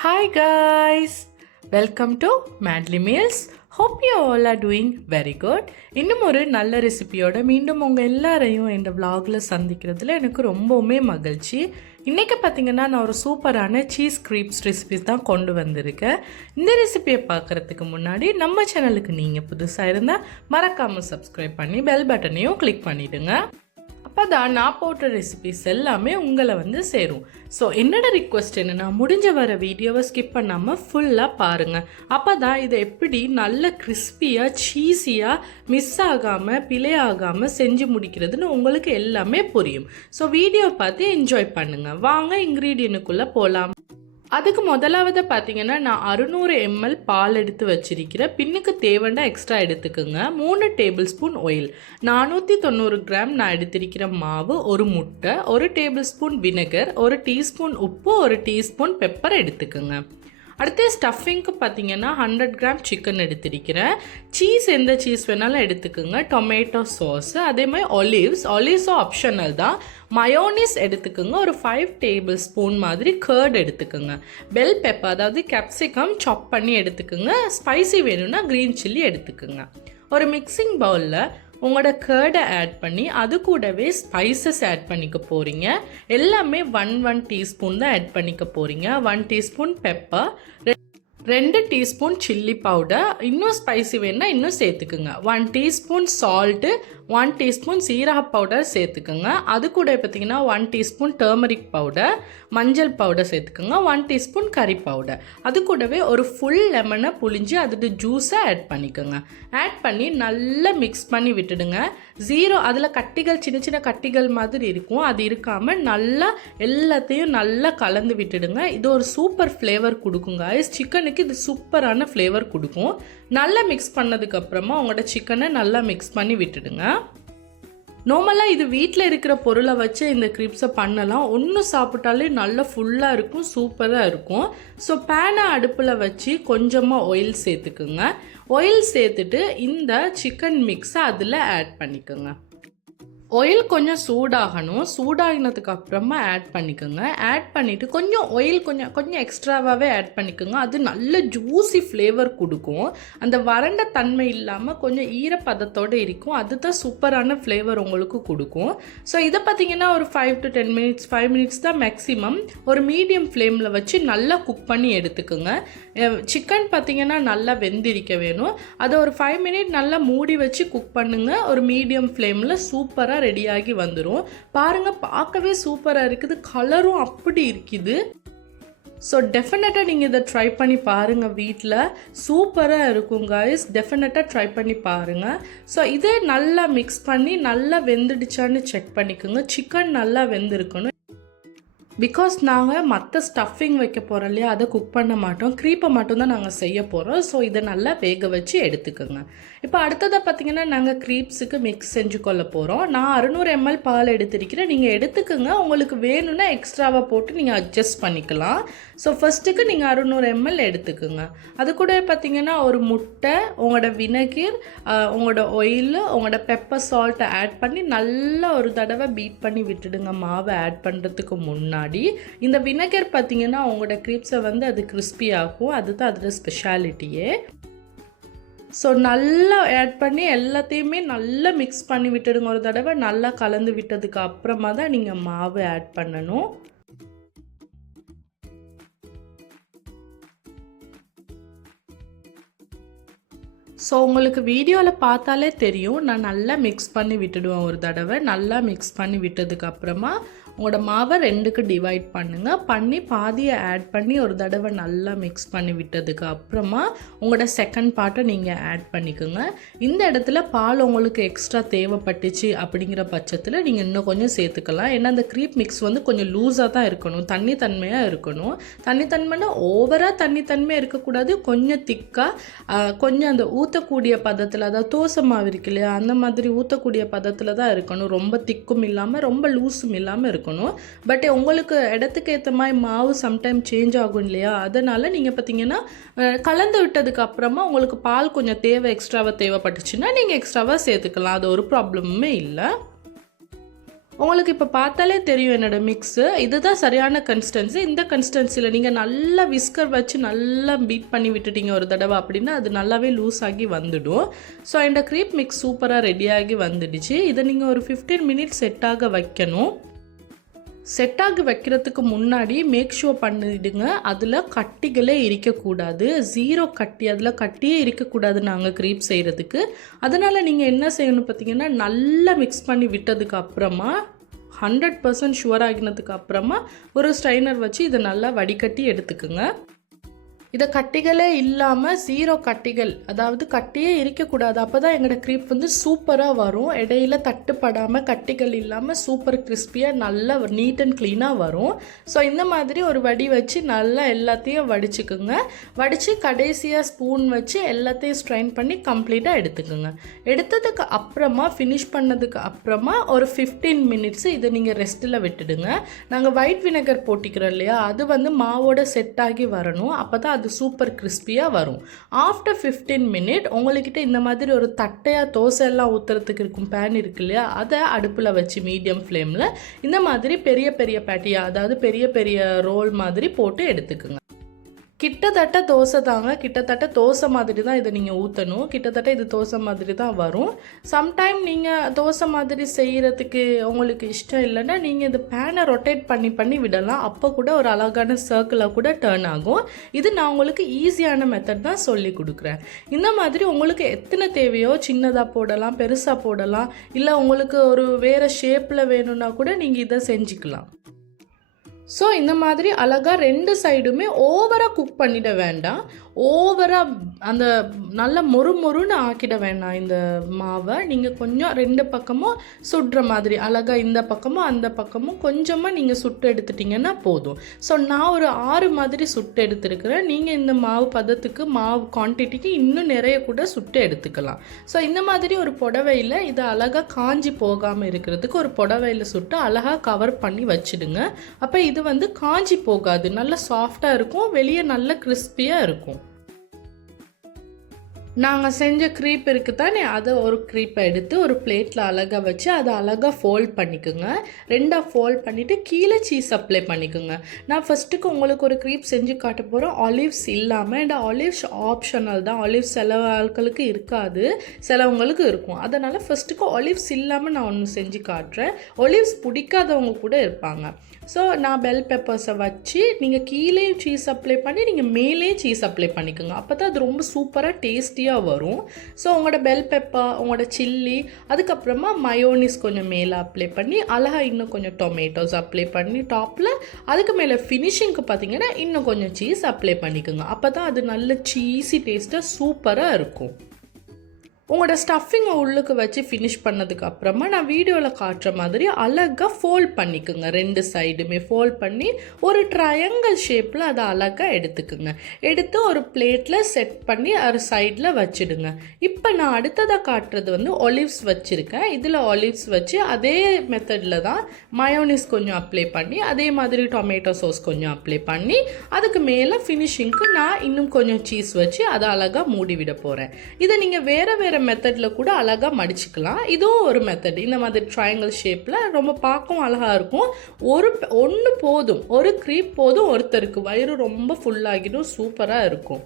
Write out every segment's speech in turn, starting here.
Hi guys, welcome to Madly Meals. Hope you all are doing very good. இன்னும் ஒரு நல்ல ரெசிபியோட மீண்டும் உங்கள் எல்லாரையும் இந்த vlogல சந்திக்கிறதுல எனக்கு ரொம்பவுமே மகிழ்ச்சி. இன்றைக்கி பார்த்திங்கன்னா நான் ஒரு சூப்பரான சீஸ் க்ரீப்ஸ் ரெசிபி தான் கொண்டு வந்திருக்கேன். இந்த ரெசிபியை பார்க்குறதுக்கு முன்னாடி நம்ம சேனலுக்கு நீங்கள் புதுசாக இருந்தால் மறக்காமல் சப்ஸ்கிரைப் பண்ணி பெல் பட்டனையும் கிளிக் பண்ணிவிடுங்க. அப்போ தான் நான் போட்ட ரெசிபிஸ் எல்லாமே உங்களை வந்து சேரும். ஸோ என்னோட ரிக்வெஸ்ட் என்னென்னா, முடிஞ்ச வர வீடியோவை ஸ்கிப் பண்ணாமல் ஃபுல்லாக பாருங்கள். அப்போ தான் இதை எப்படி நல்ல கிறிஸ்பியாக சீஸியாக மிஸ் ஆகாமல் பிழையாகாமல் செஞ்சு முடிக்கிறதுன்னு உங்களுக்கு எல்லாமே புரியும். ஸோ வீடியோ பார்த்து என்ஜாய் பண்ணுங்கள். வாங்க இன்க்ரீடியன்ட்டுக்குள்ளே போகலாம். அதுக்கு முதலாவது பார்த்தீங்கன்னா, நான் 600 ml பால் எடுத்து வச்சிருக்கிறேன். பின்னுக்கு தேவைன்னா எக்ஸ்ட்ரா எடுத்துக்கோங்க. 3 டேபிள் ஸ்பூன் ஆயில், 490 கிராம் நான் எடுத்திருக்கிற மாவு, ஒரு முட்டை, 1 டேபிள் ஸ்பூன் விnegar, 1 டீஸ்பூன் உப்பு, 1 டீஸ்பூன் பெப்பர் எடுத்துக்கோங்க. அடுத்து ஸ்டஃபிங்க்கு பார்த்தீங்கன்னா 100 கிராம் சிக்கன் எடுத்திருக்கிறேன். சீஸ் எந்த சீஸ் வேணாலும் எடுத்துக்கோங்க. டொமேட்டோ சாஸு, அதே மாதிரி ஆலிவ்ஸும் ஆப்ஷனல் தான். மயோனிஸ் எடுத்துக்கோங்க. ஒரு 5 டேபிள் ஸ்பூன் மாதிரி கர்ட் எடுத்துக்கோங்க. பெல் பெப்பர் அதாவது கேப்சிகம் சாப் பண்ணி எடுத்துக்கோங்க. ஸ்பைசி வேணும்னா க்ரீன் சில்லி எடுத்துக்கோங்க. ஒரு மிக்சிங் பவுலில் உங்களோட கர்டை ஆட் பண்ணி அது கூடவே ஸ்பைசஸ் ஆட் பண்ணிக்க போகிறீங்க. எல்லாமே 1 டீஸ்பூன் தான் ஆட் பண்ணிக்க போகிறீங்க. 1 teaspoon pepper, 2 teaspoon chilli powder, இன்னும் ஸ்பைசி வேணுன்னா இன்னும் சேர்த்துக்குங்க. 1 டீஸ்பூன் சால்ட்டு, 1 டீஸ்பூன் சீரக பவுடர் சேர்த்துக்குங்க. அது கூட பார்த்திங்கன்னா 1 டீஸ்பூன் டர்மரிக் பவுடர், மஞ்சள் பவுடர் சேர்த்துக்குங்க. 1 டீஸ்பூன் கறி பவுடர். அது கூடவே ஒரு ஃபுல் லெமனை புழிஞ்சு அதோட ஜூஸை ஆட் பண்ணிக்கோங்க. ஆட் பண்ணி நல்லா மிக்ஸ் பண்ணி விட்டுடுங்க. அதில் கட்டிகள் சின்ன சின்ன கட்டிகள் மாதிரி இருக்கும், அது இருக்காமல் நல்லா எல்லாத்தையும் நல்லா கலந்து விட்டுடுங்க. இது ஒரு சூப்பர் ஃப்ளேவர் கொடுக்குங்க. சிக்கனுக்கு இது சூப்பரான ஃப்ளேவர் கொடுக்கும். நல்லா மிக்ஸ் பண்ணதுக்கப்புறமா உங்களோட சிக்கனை நல்லா மிக்ஸ் பண்ணி விட்டுடுங்க. நார்மலாக இது வீட்டில் இருக்கிற பொருளை வச்சு இந்த க்ரிப்ஸை பண்ணலாம். ஒன்று சாப்பிட்டாலே நல்லா ஃபுல்லாக இருக்கும், சூப்பராக இருக்கும். ஸோ பேனை அடுப்பில் வச்சு கொஞ்சமாக ஆயில் சேர்த்துக்குங்க. ஆயில் சேர்த்துட்டு இந்த சிக்கன் மிக்ஸை அதில் ஆட் பண்ணிக்கோங்க. ஆயில் கொஞ்சம் சூடாகணும். சூடாகினதுக்கு அப்புறமா ஆட் பண்ணிக்கோங்க. ஆட் பண்ணிவிட்டு கொஞ்சம் ஆயில் கொஞ்சம் எக்ஸ்ட்ராவாகவே ஆட் பண்ணிக்கோங்க. அது நல்ல ஜூஸி ஃப்ளேவர் கொடுக்கும். அந்த வறண்ட தன்மை இல்லாமல் கொஞ்சம் ஈரப்பதத்தோடு இருக்கும். அதுதான் சூப்பரான ஃப்ளேவர் உங்களுக்கு கொடுக்கும். ஸோ இதை பார்த்திங்கன்னா ஒரு 5 to 10 minutes, 5 minutes தான் மேக்ஸிமம் ஒரு மீடியம் ஃப்ளேமில் வச்சு நல்லா குக் பண்ணி எடுத்துக்கோங்க. சிக்கன் பார்த்திங்கன்னா நல்லா வெந்திருக்க வேணும். அதை ஒரு 5 minutes நல்லா மூடி வச்சு குக் பண்ணுங்கள். ஒரு மீடியம் ஃப்ளேமில் சூப்பராக ரெடியாகி வந்துடும். பாருங்க, பார்க்கவே சூப்பராக இருக்குது, கலரும் அப்படி இருக்குது. ஸோ டெஃபினட்டாக நீங்கள் இதை ட்ரை பண்ணி பாருங்கள். வீட்டில் சூப்பராக இருக்கும் கைஸ், டெஃபினட்டாக ட்ரை பண்ணி பாருங்கள். ஸோ இதே நல்லா மிக்ஸ் பண்ணி நல்லா வெந்துடுச்சான்னு செக் பண்ணிக்கோங்க. சிக்கன் நல்லா வெந்திருக்கணும். பிகாஸ் நாங்கள் மற்ற ஸ்டஃபிங் வைக்க போகிறோம் இல்லையா, அதை குக் பண்ண மாட்டோம், க்ரீப்பை மட்டும்தான் நாங்கள் செய்ய போகிறோம். ஸோ இதை நல்லா வேக வச்சு எடுத்துக்கோங்க. இப்போ அடுத்ததாக பார்த்திங்கன்னா நாங்கள் க்ரீப்ஸுக்கு மிக்ஸ் செஞ்சு கொள்ள போகிறோம். நான் 600 ml பால் எடுத்திருக்கிறேன். நீங்கள் எடுத்துக்கோங்க. உங்களுக்கு வேணும்னா எக்ஸ்ட்ராவாக போட்டு நீங்கள் அட்ஜஸ்ட் பண்ணிக்கலாம். ஸோ ஃபஸ்ட்டுக்கு நீங்கள் 600 ml எடுத்துக்கோங்க. அது கூட பார்த்திங்கன்னா ஒரு முட்டை, உங்களோட வினகர், உங்களோட ஆயில், உங்களோட பெப்பர் சால்ட்டை ஆட் பண்ணி நல்லா ஒரு தடவை பீட் பண்ணி விட்டுடுங்க. மாவை ஆட் பண்ணுறதுக்கு முன்னாடி இந்த வினகர் பார்த்தீங்கன்னா உங்களோட க்ரீப்ஸை வந்து அது கிறிஸ்பி ஆகும். அதுதான் அதோட ஸ்பெஷாலிட்டியே. ஸோ நல்லா ஆட் பண்ணி எல்லாத்தையுமே நல்லா மிக்ஸ் பண்ணி விட்டுடுங்க. ஒரு தடவை நல்லா கலந்து விட்டதுக்கு அப்புறமா தான் நீங்கள் மாவு ஆட் பண்ணணும். ஸோ உங்களுக்கு வீடியோவில் பார்த்தாலே தெரியும், நான் நல்லா மிக்ஸ் பண்ணி விட்டுடுவேன். ஒரு தடவை நல்லா மிக்ஸ் பண்ணி விட்டதுக்கு அப்புறமா உங்களோட மாவை 2க்கு டிவைட் பண்ணுங்கள். பண்ணி பாதியை ஆட் பண்ணி ஒரு தடவை நல்லா மிக்ஸ் பண்ணி விட்டதுக்கு அப்புறமா உங்களோட செகண்ட் பார்ட்டை நீங்கள் ஆட் பண்ணிக்கோங்க. இந்த இடத்துல பால் உங்களுக்கு எக்ஸ்ட்ரா தேவைப்பட்டுச்சு அப்படிங்கிற பட்சத்தில் நீங்கள் இன்னும் கொஞ்சம் சேர்த்துக்கலாம். ஏன்னா அந்த க்ரீப் மிக்ஸ் வந்து கொஞ்சம் லூஸாக தான் இருக்கணும், தண்ணித்தன்மையாக இருக்கணும். தண்ணித்தன்மைனா ஓவராக தண்ணித்தன்மையாக இருக்கக்கூடாது, கொஞ்சம் திக்காக, கொஞ்சம் அந்த ஊற்றக்கூடிய பதத்தில், அதாவது தோசை மாவு இருக்கு இல்லையா, அந்த மாதிரி ஊற்றக்கூடிய பதத்தில் தான் இருக்கணும். ரொம்ப திக்கும் இல்லாமல் ரொம்ப லூஸும் இல்லாமல் இருக்கணும். பட் உங்களுக்கு இடத்துக்கு ஏற்ற மாதிரி மாவு சம்டைம் சேஞ்ச் ஆகும் இல்லையா, அதனால் நீங்கள் பார்த்தீங்கன்னா கலந்து விட்டதுக்கு அப்புறமா உங்களுக்கு பால் கொஞ்சம் எக்ஸ்ட்ராவாக தேவைப்பட்டுச்சுன்னா நீங்கள் எக்ஸ்ட்ராவாக சேர்த்துக்கலாம். அது ஒரு ப்ராப்ளமுமே இல்லை. உங்களுக்கு இப்போ பார்த்தாலே தெரியும் என்னோடய மிக்ஸு. இதுதான் சரியான கன்சிஸ்டன்சி. இந்த கன்சிஸ்டன்சியில் நீங்கள் நல்லா விஸ்கர் வச்சு நல்லா பீட் பண்ணி விட்டுட்டீங்க ஒரு தடவை அப்படின்னா அது நல்லாவே லூஸ் ஆகி வந்துடும். ஸோ இந்த க்ரீப் மிக்ஸ் சூப்பராக ரெடியாகி வந்துடுச்சு. இதை நீங்கள் ஒரு 15 மினிட்ஸ் செட்டாக வைக்கணும். செட்டாகி வைக்கிறதுக்கு முன்னாடி மேக் ஷுவர் பண்ணிவிடுங்க அதில் கட்டிகளே இருக்கக்கூடாது. 0 கட்டி, அதில் கட்டியே இருக்கக்கூடாது நாங்கள் க்ரீப் செய்கிறதுக்கு. அதனால் நீங்கள் என்ன செய்யணும் பார்த்தீங்கன்னா, நல்லா மிக்ஸ் பண்ணி விட்டதுக்கு அப்புறமா 100% ஷுவர் ஆகினதுக்கு அப்புறமா ஒரு ஸ்ட்ரைனர் வச்சு இதை நல்லா வடிகட்டி எடுத்துக்குங்க. இதை கட்டிகளே இல்லாமல் 0 கட்டிகள், அதாவது கட்டியே இருக்கக்கூடாது. அப்போ தான் எங்களோட க்ரீப் வந்து சூப்பராக வரும். இடையில தட்டுப்படாமல் கட்டிகள் இல்லாமல் சூப்பர் கிறிஸ்பியாக நல்லா நீட் அண்ட் க்ளீனாக வரும். ஸோ இந்த மாதிரி ஒரு வடி வச்சு நல்லா எல்லாத்தையும் வடிச்சுக்குங்க. வடித்து கடைசியாக ஸ்பூன் வச்சு எல்லாத்தையும் ஸ்ட்ரைன் பண்ணி கம்ப்ளீட்டாக எடுத்துக்குங்க. எடுத்ததுக்கு அப்புறமா ஃபினிஷ் பண்ணதுக்கு அப்புறமா ஒரு 15 மினிட்ஸ் இதை நீங்கள் ரெஸ்ட்டில் விட்டுடுங்க. நாங்கள் ஒயிட் வினகர் போட்டிக்கிறோம் இல்லையா, அது வந்து மாவோட செட் ஆகி வரணும். அப்போ தான் அது சூப்பர் கிறிஸ்பியாக வரும். ஆஃப்டர் 15 மினிட் உங்கள்கிட்ட இந்த மாதிரி ஒரு தட்டையாக தோசை எல்லாம் ஊற்றுறதுக்கு இருக்கும் பேன் இருக்கு இல்லையா, அதை அடுப்பில் வச்சு மீடியம் ஃப்ளேமில் இந்த மாதிரி பெரிய பெரிய பேட்டியாக, அதாவது பெரிய பெரிய ரோல் மாதிரி போட்டு எடுத்துக்குங்க. கிட்டத்தட்ட தோசை தாங்க, கிட்டத்தட்ட தோசை மாதிரி தான் இதை நீங்கள் ஊற்றணும். கிட்டத்தட்ட இது தோசை மாதிரி தான் வரும். சம்டைம் நீங்கள் தோசை மாதிரி செய்கிறதுக்கு உங்களுக்கு இஷ்டம் இல்லைன்னா நீங்கள் இந்த பேனை ரொட்டேட் பண்ணி பண்ணி விடலாம். அப்போ கூட ஒரு அழகான சர்க்கிளாக கூட டர்ன் ஆகும். இது நான் உங்களுக்கு ஈஸியான மெத்தட் தான் சொல்லி கொடுக்குறேன். இந்த மாதிரி உங்களுக்கு எத்தனை தேவையோ சின்னதாக போடலாம், பெருசாக போடலாம், இல்லை உங்களுக்கு ஒரு வேறு ஷேப்பில் வேணும்னா கூட நீங்கள் இதை செஞ்சுக்கலாம். ஸோ இந்த மாதிரி அழகாக 2 சைடுமே ஓவராக குக் பண்ணிட வேண்டாம். ஓவராக அந்த நல்ல மொறுன்னு ஆக்கிட வேண்டாம். இந்த மாவை நீங்கள் கொஞ்சம் 2 பக்கமும் சுடுற மாதிரி அழகாக இந்த பக்கமும் அந்த பக்கமும் கொஞ்சமாக நீங்கள் சுட்டு எடுத்துட்டிங்கன்னா போதும். ஸோ நான் ஒரு 6 மாதிரி சுட்டு எடுத்துருக்கிறேன். நீங்கள் இந்த மாவு பதத்துக்கு, மாவு குவான்டிட்டிக்கு இன்னும் நிறைய கூட சுட்டு எடுத்துக்கலாம். ஸோ இந்த மாதிரி ஒரு புடவையில் இதை அழகாக காஞ்சி போகாமல் இருக்கிறதுக்கு ஒரு புடவையில் சுட்டு அழகாக கவர் பண்ணி வச்சுடுங்க. அப்போ இது வந்து காஞ்சி போகாது, நல்லா சாஃப்டாக இருக்கும், வெளியே நல்ல கிறிஸ்பியாக இருக்கும். நாங்கள் செஞ்ச க்ரீப் இருக்குது தானே, அதை ஒரு க்ரீப்பை எடுத்து ஒரு பிளேட்டில் அழகாக வச்சு அதை அழகாக ஃபோல்ட் பண்ணிக்கோங்க. 2ஆக ஃபோல்ட் பண்ணிவிட்டு கீழே சீஸ் அப்ளை பண்ணிக்கோங்க. நான் ஃபஸ்ட்டுக்கு உங்களுக்கு ஒரு க்ரீப் செஞ்சு காட்ட போகிறேன் ஆலிவ்ஸ் இல்லாமல். இந்த ஆலிவ்ஸ் ஆப்ஷனல் தான். ஆலிவ்ஸ் சில ஆட்களுக்கு இருக்காது, சிலவங்களுக்கு இருக்கும். அதனால் ஃபஸ்ட்டுக்கு ஆலிவ்ஸ் இல்லாமல் நான் ஒன்று செஞ்சு காட்டுறேன். ஆலிவ்ஸ் பிடிக்காதவங்க கூட இருப்பாங்க. ஸோ நான் பெல் பெப்பர்ஸை வச்சு நீங்கள் கீழேயும் சீஸ் அப்ளை பண்ணி நீங்கள் மேலேயும் சீஸ் அப்ளை பண்ணிக்கோங்க. அப்போ தான் அது ரொம்ப சூப்பராக டேஸ்டியாக வரும். ஸோ உங்களோட பெல் பெப்பர், உங்களோட சில்லி, அதுக்கப்புறமா மயோனிஸ் கொஞ்சம் மேலே அப்ளை பண்ணி அழகாக இன்னும் கொஞ்சம் டொமேட்டோஸ் அப்ளை பண்ணி டாப்பில், அதுக்கு மேலே ஃபினிஷிங்க்கு பார்த்தீங்கன்னா இன்னும் கொஞ்சம் சீஸ் அப்ளை பண்ணிக்கோங்க. அப்போ தான் அது நல்ல சீஸி டேஸ்ட்டாக சூப்பராக இருக்கும். உங்களோட ஸ்டஃபிங்கை உள்ளுக்கு வச்சு ஃபினிஷ் பண்ணதுக்கு அப்புறமா நான் வீடியோவில் காட்டுற மாதிரி அழகாக ஃபோல்ட் பண்ணிக்கோங்க. 2 சைடுமே ஃபோல்ட் பண்ணி ஒரு ட்ரையாங்கிள் ஷேப்பில் அதை அழகாக எடுத்துக்குங்க. எடுத்து ஒரு பிளேட்டில் செட் பண்ணி ஒரு சைடில் வச்சுடுங்க. இப்போ நான் அடுத்ததாக காட்டுறது வந்து ஒலிவ்ஸ் வச்சுருக்கேன். இதில் ஒலிவ்ஸ் வச்சு அதே மெத்தடில் தான் மயோனிஸ் கொஞ்சம் அப்ளை பண்ணி, அதே மாதிரி டொமேட்டோ சாஸ் கொஞ்சம் அப்ளை பண்ணி, அதுக்கு மேலே ஃபினிஷிங்க்கு நான் இன்னும் கொஞ்சம் சீஸ் வச்சு அதை அழகாக மூடி விட போகிறேன். இதை நீங்கள் வேறு மெத்தடில் கூட அழகாக மடிச்சுக்கலாம். இதுவும் ஒரு மெத்தட். இந்த மாதிரி ட்ரையாங்கிள் ஷேப்பில் ரொம்ப பார்க்கவும் அழகாக இருக்கும். ஒன்று போதும், ஒரு க்ரீப் போதும், ஒருத்தருக்கு வயிறு ரொம்ப ஃபுல்லாகிடும், சூப்பராக இருக்கும்.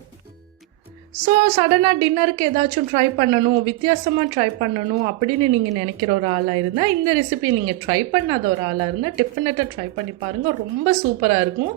ஸோ சடனாக டின்னருக்கு ஏதாச்சும் ட்ரை பண்ணணும், வித்தியாசமாக ட்ரை பண்ணணும் அப்படின்னு நீங்கள் நினைக்கிற ஒரு ஆளாக இருந்தால், இந்த ரெசிபி நீங்கள் ட்ரை பண்ணாத ஒரு ஆளாக இருந்தால் டெஃபினட்டாக ட்ரை பண்ணி பாருங்கள். ரொம்ப சூப்பராக இருக்கும்.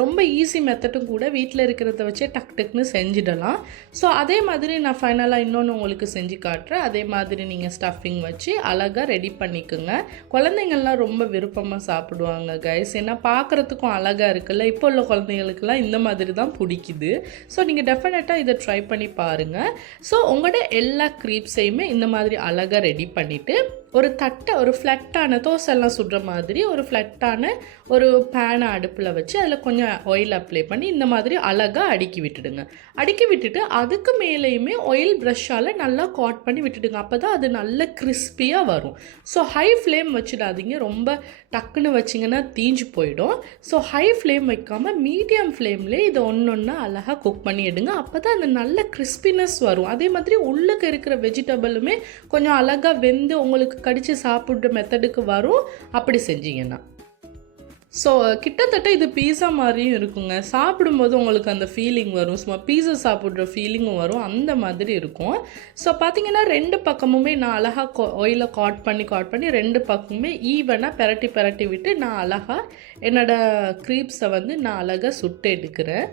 ரொம்ப ஈஸி மெத்தடும் கூட. வீட்டில் இருக்கிறத வச்சே டக்குன்னு செஞ்சிடலாம். ஸோ அதே மாதிரி நான் ஃபைனலாக இன்னொன்று உங்களுக்கு செஞ்சு காட்டுறேன். அதே மாதிரி நீங்கள் ஸ்டஃபிங் வச்சு அழகாக ரெடி பண்ணிக்கோங்க. குழந்தைங்கள்லாம் ரொம்ப விருப்பமாக சாப்பிடுவாங்க கைஸ். ஏன்னா பார்க்குறதுக்கும் அழகாக இருக்குல்ல. இப்போ உள்ள குழந்தைங்களுக்கெல்லாம் இந்த மாதிரி தான் பிடிக்குது. ஸோ நீங்கள் டெஃபினட்டாக இதை ட்ரை பண்ணி பாருங்கள். ஸோ உங்களோட எல்லா க்ரீப்ஸையுமே இந்த மாதிரி அழகாக ரெடி பண்ணிவிட்டு ஒரு தட்டை, ஒரு ஃப்ளட்டான தோசைலாம் சுடுற மாதிரி ஒரு ஃப்ளட்டான ஒரு பேனை அடுப்பில் வச்சு அதில் கொஞ்சம் ஆயில் அப்ளை பண்ணி இந்த மாதிரி அழகாக அடுக்கி விட்டுடுங்க. அடுக்கி விட்டுட்டு அதுக்கு மேலேயுமே ஆயில் ப்ரஷ்ஷால் நல்லா காட் பண்ணி விட்டுடுங்க. அப்போ தான் அது நல்ல கிறிஸ்பியாக வரும். ஸோ ஹை ஃப்ளேம் வச்சுடாதீங்க, ரொம்ப டக்குன்னு வச்சிங்கன்னா தீஞ்சு போயிடும். ஸோ ஹை ஃப்ளேம் வைக்காமல் மீடியம் ஃப்ளேம்லேயே இதை ஒன்றா அழகாக குக் பண்ணி எடுங்க. அப்போ தான் அந்த நல்ல கிறிஸ்பினஸ் வரும். அதே மாதிரி உள்ளுக்கு இருக்கிற வெஜிடபிளுமே கொஞ்சம் அழகாக வெந்து உங்களுக்கு கடித்து சாப்பிட்ற மெத்தடுக்கு வரும் அப்படி செஞ்சீங்கன்னா. ஸோ கிட்டத்தட்ட இது பீஸா மாதிரியும் இருக்குங்க. சாப்பிடும்போது உங்களுக்கு அந்த ஃபீலிங் வரும், சும்மா பீஸா சாப்பிட்ற ஃபீலிங்கும் வரும், அந்த மாதிரி இருக்கும். ஸோ பார்த்தீங்கன்னா 2 பக்கமுமே நான் அழகாக ஆயிலை காட் பண்ணி 2 பக்கமுமே ஈவனாக பெரட்டி விட்டு நான் அழகாக என்னோடய க்ரீப்ஸை வந்து நான் அழகாக சுட்டு எடுக்கிறேன்.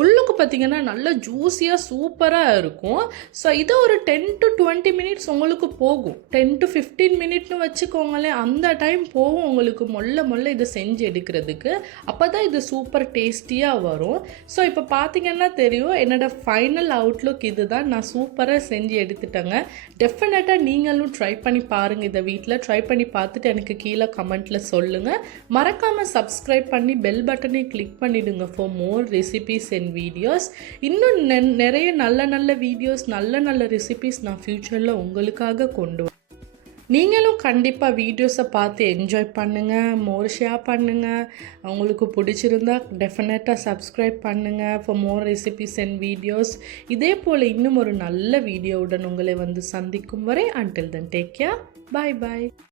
உள்ளுக்கு பார்த்திங்கன்னா நல்லா ஜூஸியாக சூப்பராக இருக்கும். ஸோ இது ஒரு 10 to 20 மினிட்ஸ் உங்களுக்கு போகும். 10 to 15 மினிட்னு வச்சுக்கோங்களேன். அந்த டைம் போகும் உங்களுக்கு மொல்ல இதை செஞ்சு எடுக்கிறதுக்கு. அப்போ தான் இது சூப்பர் டேஸ்டியாக வரும். ஸோ இப்போ பார்த்திங்கன்னா தெரியும் என்னோடய ஃபைனல் அவுட்லுக் இது தான். நான் சூப்பராக செஞ்சு எடுத்துட்டேங்க. டெஃபினட்டாக நீங்களும் ட்ரை பண்ணி பாருங்கள். இதை வீட்டில் ட்ரை பண்ணி பார்த்துட்டு எனக்கு கீழே கமெண்ட்டில் சொல்லுங்கள். மறக்காமல் சப்ஸ்கிரைப் பண்ணி பெல் பட்டனை கிளிக் பண்ணிவிடுங்க ஃபார் மோர் ரெசிபீஸ் வீடியோஸ். இன்னும் நிறைய நல்ல வீடியோஸ், நல்ல ரெசிபீஸ் நான் ஃப்யூச்சரில் உங்களுக்காக கொண்டு வரேன். நீங்களும் கண்டிப்பாக வீடியோஸை பார்த்து என்ஜாய் பண்ணுங்கள், மோர் ஷேர் பண்ணுங்கள். உங்களுக்கு பிடிச்சிருந்தா டெஃபினட்டாக சப்ஸ்கிரைப் பண்ணுங்கள் for more recipes and videos. இதே போல் இன்னும் ஒரு நல்ல வீடியோவுடன் உங்களை வந்து சந்திக்கும் வரை until then take care, bye bye.